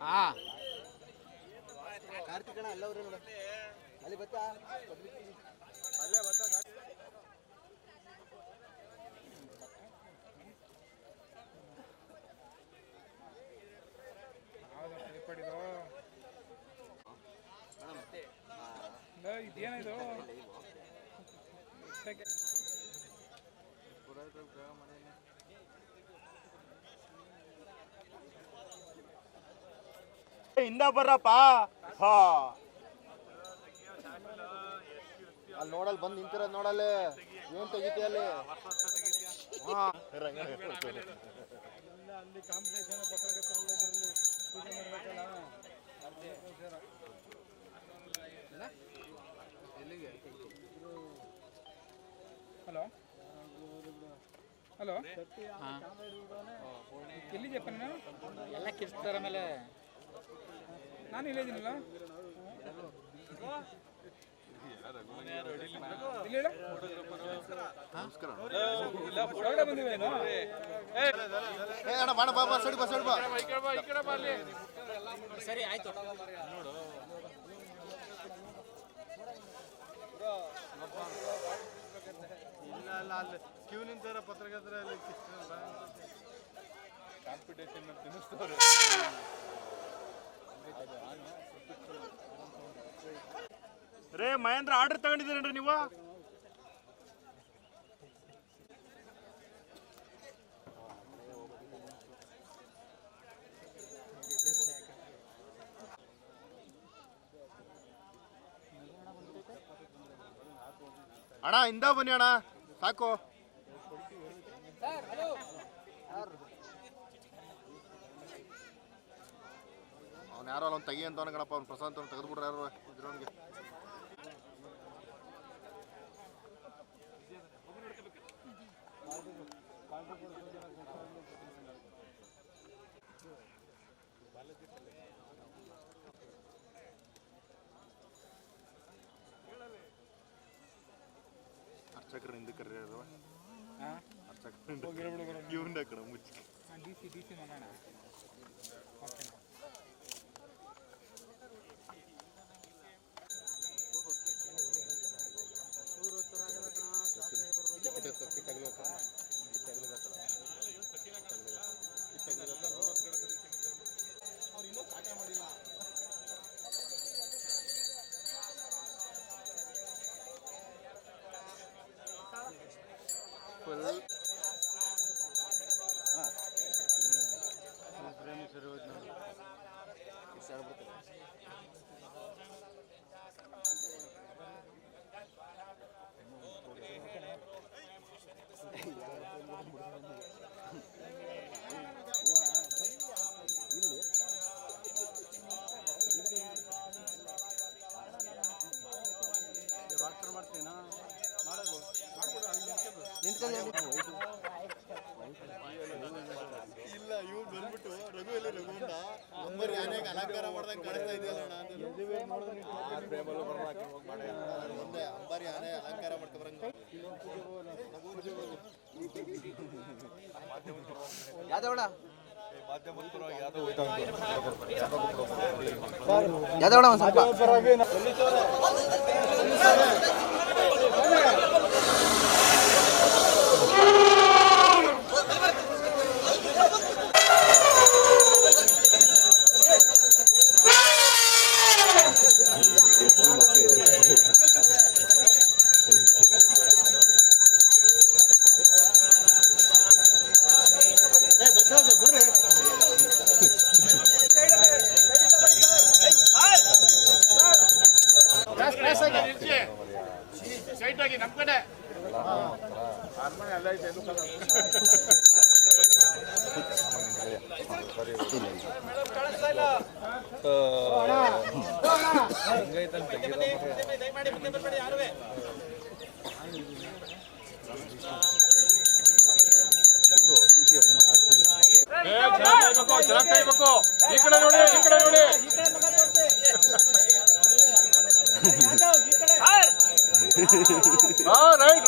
ಹಾ. ಕಾರ್ತಿಕಣ ಅಲ್ಲ ಅವ್ರೆ ನೋಡ. ಅಲ್ಲಿ ಬತ್ತಾ? ಇದೇನಿದು ಹಿಂದ ಬರ್ರಪ್ಪ ಹಾ. ಅಲ್ಲಿ ನೋಡಲ್ ಬಂದ್ ನಿಂತಿರೋದು ನೋಡಲ್ಲಿ. ಏನ್ ತೆಗಿತಿ ಅಲ್ಲಿ? ಹಲೋ? ಹಲೋ? ಎಲ್ಲಿಗೆ ನೀನು? ಎಲ್ಲ ಕಿರ್ಸ್ತಾರ ಮೇಲೆ ನಾನು ಇಲ್ಲಿ ಹೇಳು. ಹೊರಗಡೆ ಬಂದಿವೇನು ಏ ಅಣ್ಣ ಬಾ ಬಾ ಸಡಿ ಬಾ ಸಡಿ ಬಾ. ಸರಿ ಆಯ್ತು. ಇಲ್ಲ ಅಲ್ಲ ಅಲ್ಲಿ ಕ್ಯೂ ನಿಂತಾರ ಪತ್ರಕರ್ತರ ಕಾಂಪಿಟೇಷನ್ ತಿನ್ನಿಸ್ತವ್ರೆ ರೇ ಮಹೇಂದ್ರ ಆರ್ಡರ್ ತಗೊಂಡಿದ್ದೀರೇನ್ರಿ ನೀವು? ಅಣ್ಣ ಇಂದ ಬನ್ನಿ ಅಣ್ಣ. ಸಾಕು. ಯಾರೋ ಅವ್ನು ತೆಗಿ ಅಂತವನ ಕಣಪ್ಪ ಅವ್ನು ಪ್ರಶಾಂತ್ ಅಂತ ತೆಗೆದ್ಬಿಡ್ರಿ ಯಾರು ಇದ್ರವನಿಗೆ? ಅರ್ಚಕರ ಹಿಂದಕ್ಕೆ ಅರ್ಚಕರ ಇವ್ನ ಕಡೆ ಮುಚ್ಚಿ ಡಿ ಸಿ ಡಿ ಸಿ ಮಾಡೋಣ ಇಲ್ಲ ಇವ್ ಬಂದ್ಬಿಟ್ಟು ರಘು ಎಲ್ಲ ರಘು ಅಂತ ಯಾನೇ ಅಲಂಕಾರ ಮಾಡ್ದಂಗೆ ಕಾಣಿಸ್ತಾ ಇದೆಯಲ್ಲ ಮುಂದೆ ಅಂಬಾರಿ ಯಾನೇ ಅಲಂಕಾರ ಸ್ವಲ್ಪ. ಚೆನ್ನಾಗಿ ತೆಗಿಬೇಕು ಈ ಕಡೆ ನೋಡಿ ಈ ಕಡೆ ನೋಡಿ ಹಾ ರೈಟ್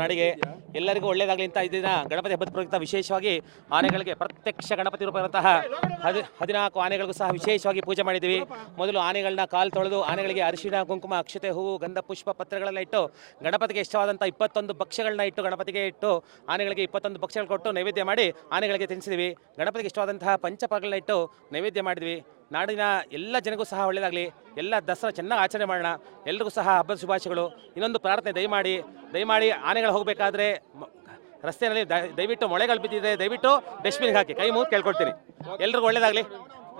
ನಾಡಿಗೆ ಎಲ್ಲರಿಗೂ ಒಳ್ಳೇದಾಗಲಿ ಅಂತ ದಿನ ಗಣಪತಿ ಹಬ್ಬದ ಪ್ರಯುಕ್ತ ವಿಶೇಷವಾಗಿ ಆನೆಗಳಿಗೆ ಪ್ರತ್ಯಕ್ಷ ಗಣಪತಿ ರೂಪದಂತಹ ಹದಿ ಹದಿನಾಲ್ಕು ಆನೆಗಳಿಗೂ ಸಹ ವಿಶೇಷವಾಗಿ ಪೂಜೆ ಮಾಡಿದ್ದೀವಿ. ಮೊದಲು ಆನೆಗಳನ್ನ ಕಾಲು ತೊಳೆದು ಆನೆಗಳಿಗೆ ಅರಿಶಿಣ, ಕುಂಕುಮ, ಅಕ್ಷತೆ, ಹೂವು, ಗಂಧ, ಪುಷ್ಪ ಪತ್ರಗಳನ್ನ ಇಟ್ಟು ಗಣಪತಿಗೆ ಇಷ್ಟವಾದಂಥ ಇಪ್ಪತ್ತೊಂದು ಭಕ್ಷ್ಯಗಳನ್ನ ಇಟ್ಟು ಗಣಪತಿಗೆ ಇಟ್ಟು ಆನೆಗಳಿಗೆ ಇಪ್ಪತ್ತೊಂದು ಭಕ್ಷ್ಯಗಳು ಕೊಟ್ಟು ನೈವೇದ್ಯ ಮಾಡಿ ಆನೆಗಳಿಗೆ ತಿನ್ನಿಸಿದ್ವಿ ಗಣಪತಿಗೆ ಇಷ್ಟವಾದಂತಹ ಪಂಚಪಗಳನ್ನ ಇಟ್ಟು ನೈವೇದ್ಯ ಮಾಡಿದ್ವಿ ನಾಡಿನ ಎಲ್ಲ ಜನಗೂ ಸಹ ಒಳ್ಳೆಯದಾಗಲಿ ಎಲ್ಲ ದಸರಾ ಚೆನ್ನಾಗಿ ಆಚರಣೆ ಮಾಡೋಣ. ಎಲ್ರಿಗೂ ಸಹ ಹಬ್ಬದ ಶುಭಾಶಯಗಳು. ಇನ್ನೊಂದು ಪ್ರಾರ್ಥನೆ ದಯಮಾಡಿ ದಯಮಾಡಿ ಆನೆಗಳು ಹೋಗಬೇಕಾದ್ರೆ ರಸ್ತೆಯಲ್ಲಿ ದಯವಿಟ್ಟು ಮೊಳೆಗಳು ಬಿದ್ದಿದೆ ದಯವಿಟ್ಟು ಡಸ್ಟ್ಬಿನ್ಗೆ ಹಾಕಿ. ಕೈ ಮುಗಿ ಕೇಳ್ಕೊಳ್ತೀನಿ. ಎಲ್ರಿಗೂ ಒಳ್ಳೆಯದಾಗಲಿ